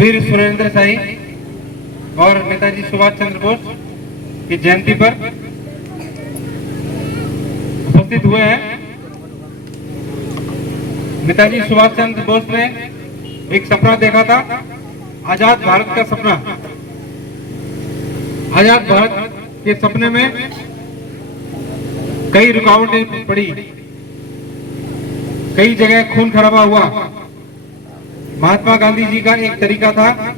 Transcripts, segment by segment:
वीर सुरेंद्र शाही और नेताजी सुभाष चंद्र बोस की जयंती पर उपस्थित हुए हैं। नेताजी सुभाष चंद्र बोस ने एक सपना देखा था, आजाद भारत का सपना। आजाद भारत के सपने में कई रुकावटें पड़ी, कई जगह खून खराबा हुआ। महात्मा गांधी जी का एक तरीका था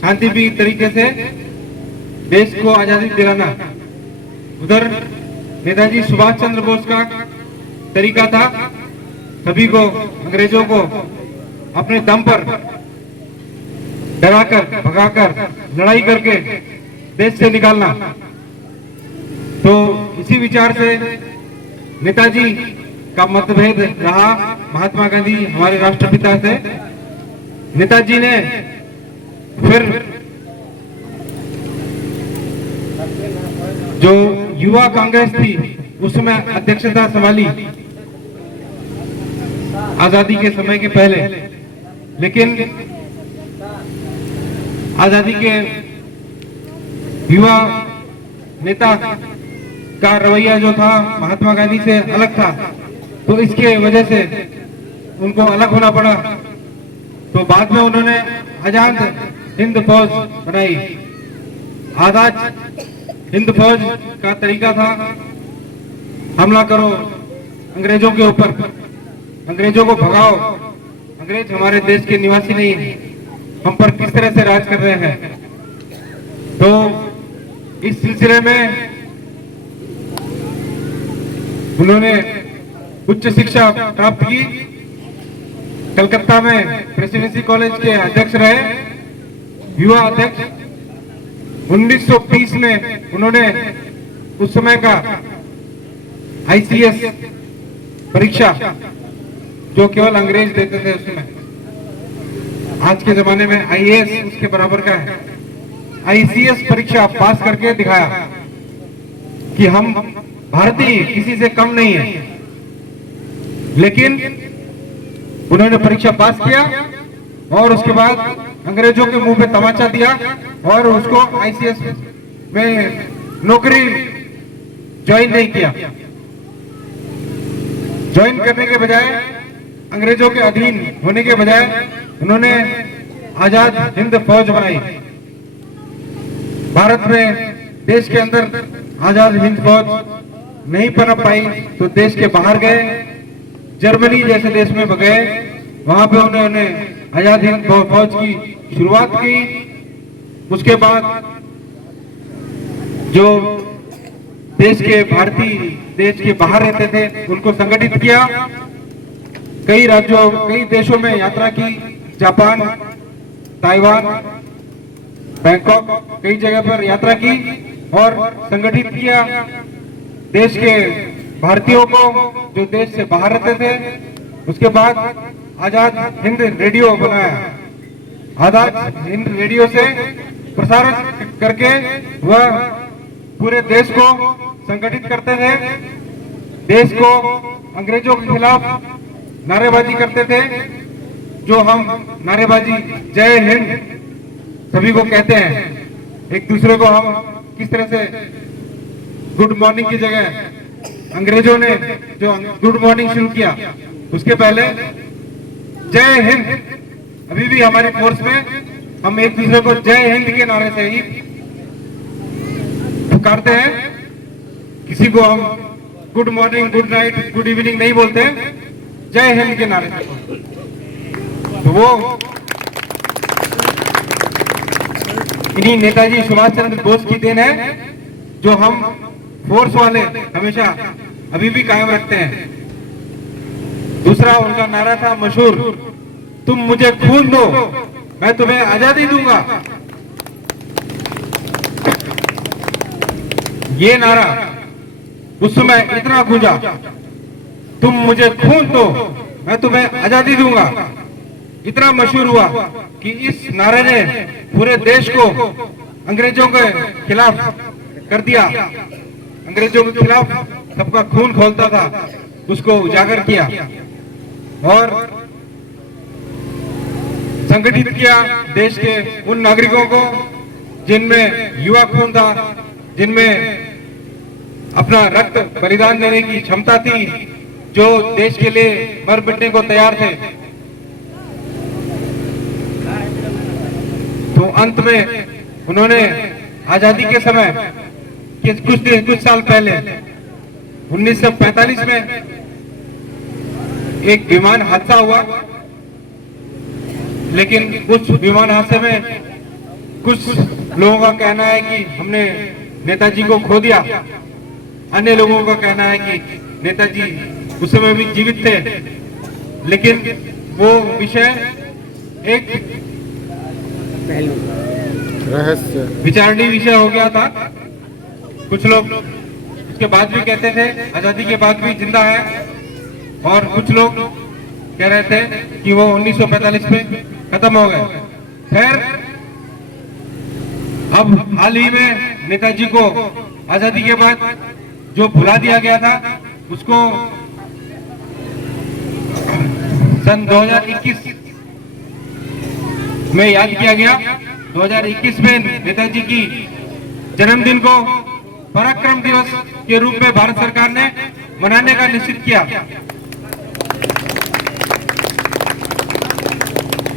शांतिप्रिय तरीके से देश को आजादी दिलाना, उधर नेताजी सुभाष चंद्र बोस का तरीका था सभी को, अंग्रेजों को अपने दम पर डराकर, भगाकर, लड़ाई करके देश से निकालना। तो इसी विचार से नेताजी का मतभेद रहा महात्मा गांधी हमारे राष्ट्रपिता से। नेताजी ने फिर जो युवा कांग्रेस थी उसमें अध्यक्षता संभाली आजादी के समय के पहले, लेकिन आजादी के युवा नेता का रवैया जो था महात्मा गांधी से अलग था, तो इसके वजह से उनको अलग होना पड़ा। तो बाद में उन्होंने आजाद हिंद फौज बनाई। आजाद हिंद फौज का तरीका था हमला करो अंग्रेजों के ऊपर, अंग्रेजों को भगाओ, अंग्रेज हमारे देश के निवासी नहीं है, हम पर किस तरह से राज कर रहे हैं। तो इस सिलसिले में उन्होंने उच्च शिक्षा प्राप्त की, कलकत्ता में प्रेसिडेंसी कॉलेज के अध्यक्ष रहे, युवा अध्यक्ष। 1930 में उन्होंने उस समय का आईसीएस परीक्षा जो केवल अंग्रेज देते थे उसमें, आज के जमाने में आईएएस उसके बराबर का है, आईसीएस परीक्षा पास करके दिखाया कि हम भारतीय किसी से कम नहीं है। लेकिन उन्होंने परीक्षा पास किया और उसके बाद अंग्रेजों के मुंह पे तमाचा दिया और उसको आईसीएस में नौकरी ज्वाइन नहीं किया। ज्वाइन करने के बजाय, अंग्रेजों के अधीन होने के बजाय उन्होंने आजाद हिंद फौज बनाई। भारत में, देश के अंदर आजाद हिंद फौज नहीं पनप पाई तो देश के बाहर गए, जर्मनी जैसे देश में गए, वहां पे उन्होंने आजाद हिंद फौज की शुरुआत की। उसके बाद जो देश के भारतीय देश के बाहर रहते थे उनको संगठित किया, कई राज्यों, कई देशों में यात्रा की, जापान, ताइवान, बैंकॉक, कई जगह पर यात्रा की और संगठित किया देश के भारतीयों को जो देश से बाहर रहते थे। उसके बाद आजाद हिंद रेडियो बनाया। आजाद हिंद रेडियो से प्रसारण करके वह पूरे देश को संगठित करते थे, देश को अंग्रेजों के खिलाफ नारेबाजी करते थे। जो हम नारेबाजी जय हिंद सभी को कहते हैं, एक दूसरे को हम किस तरह से गुड मॉर्निंग की जगह अंग्रेजों ने जो गुड मॉर्निंग शुरू किया, उसके पहले जय हिंद। अभी भी हमारी फोर्स में हम एक दूसरे को जय हिंद के नारे से ही पुकारते हैं। किसी को हम good morning, good night, good evening नहीं बोलते, जय हिंद के नारे से। तो वो इन्हीं नेताजी सुभाष चंद्र बोस की देन है जो हम फोर्स वाले हमेशा अभी भी कायम रखते हैं। दूसरा उनका नारा था मशहूर, तुम मुझे खून दो मैं तुम्हें आजादी दूंगा। ये नारा उस समय इतना गूंजा, तुम मुझे खून दो मैं तुम्हें आजादी दूंगा, इतना मशहूर हुआ कि इस नारे ने पूरे देश को अंग्रेजों के खिलाफ कर दिया। अंग्रेजों के खिलाफ सबका खून खौलता था, उसको उजागर किया। और संगठित किया देश के उन नागरिकों को जिनमें युवा खून था, जिनमें अपना रक्त बलिदान देने की क्षमता थी, जो देश के लिए मर मिटने को तैयार थे। तो अंत में उन्होंने आजादी के समय कुछ साल पहले 1945 में एक विमान हादसा हुआ, लेकिन उस विमान हादसे में कुछ लोगों का कहना है कि हमने नेताजी को खो दिया, अन्य लोगों का कहना है कि नेताजी उस समय भी जीवित थे, लेकिन वो विषय एक रहस्य विचारणीय विषय हो गया था। कुछ लोग उसके बाद भी कहते थे आजादी के बाद भी जिंदा है, और कुछ लोग कह रहे थे कि वो 1945 में खत्म हो गए। खैर, अब हाल ही में नेताजी को आजादी के बाद जो भुला दिया गया था, उसको सन 2021 में याद किया गया। 2021 में नेताजी की जन्मदिन को पराक्रम दिवस के रूप में भारत सरकार ने मनाने का निश्चित किया।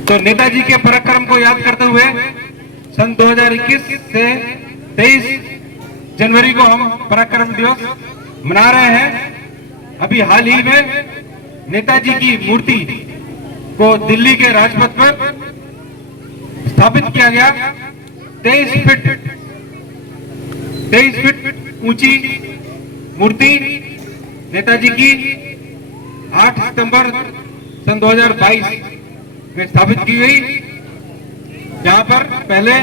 तो नेताजी के पराक्रम को याद करते हुए सन 2021 से 23 जनवरी को हम पराक्रम दिवस मना रहे हैं। अभी हाल ही में नेताजी की मूर्ति को दिल्ली के राजपथ पर स्थापित किया गया। 23 फीट ऊंची मूर्ति नेताजी की 8 सितंबर सन 2022 में स्थापित की गई, जहां पर पहले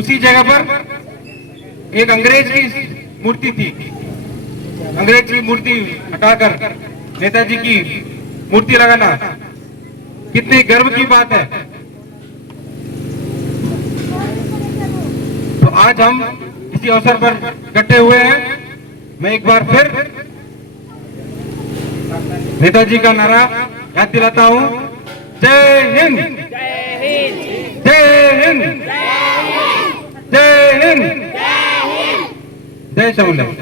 उसी जगह पर एक अंग्रेज की मूर्ति थी। अंग्रेज की मूर्ति हटाकर नेताजी की मूर्ति लगाना कितने गर्व की बात है। तो आज हम इसी अवसर पर इकट्ठे हुए हैं। मैं एक बार फिर नेताजी का नारा याद दिलाता हूं, जय हिंद, जय हिंद, जय हिंद, जय हिंद, जय शौर्य।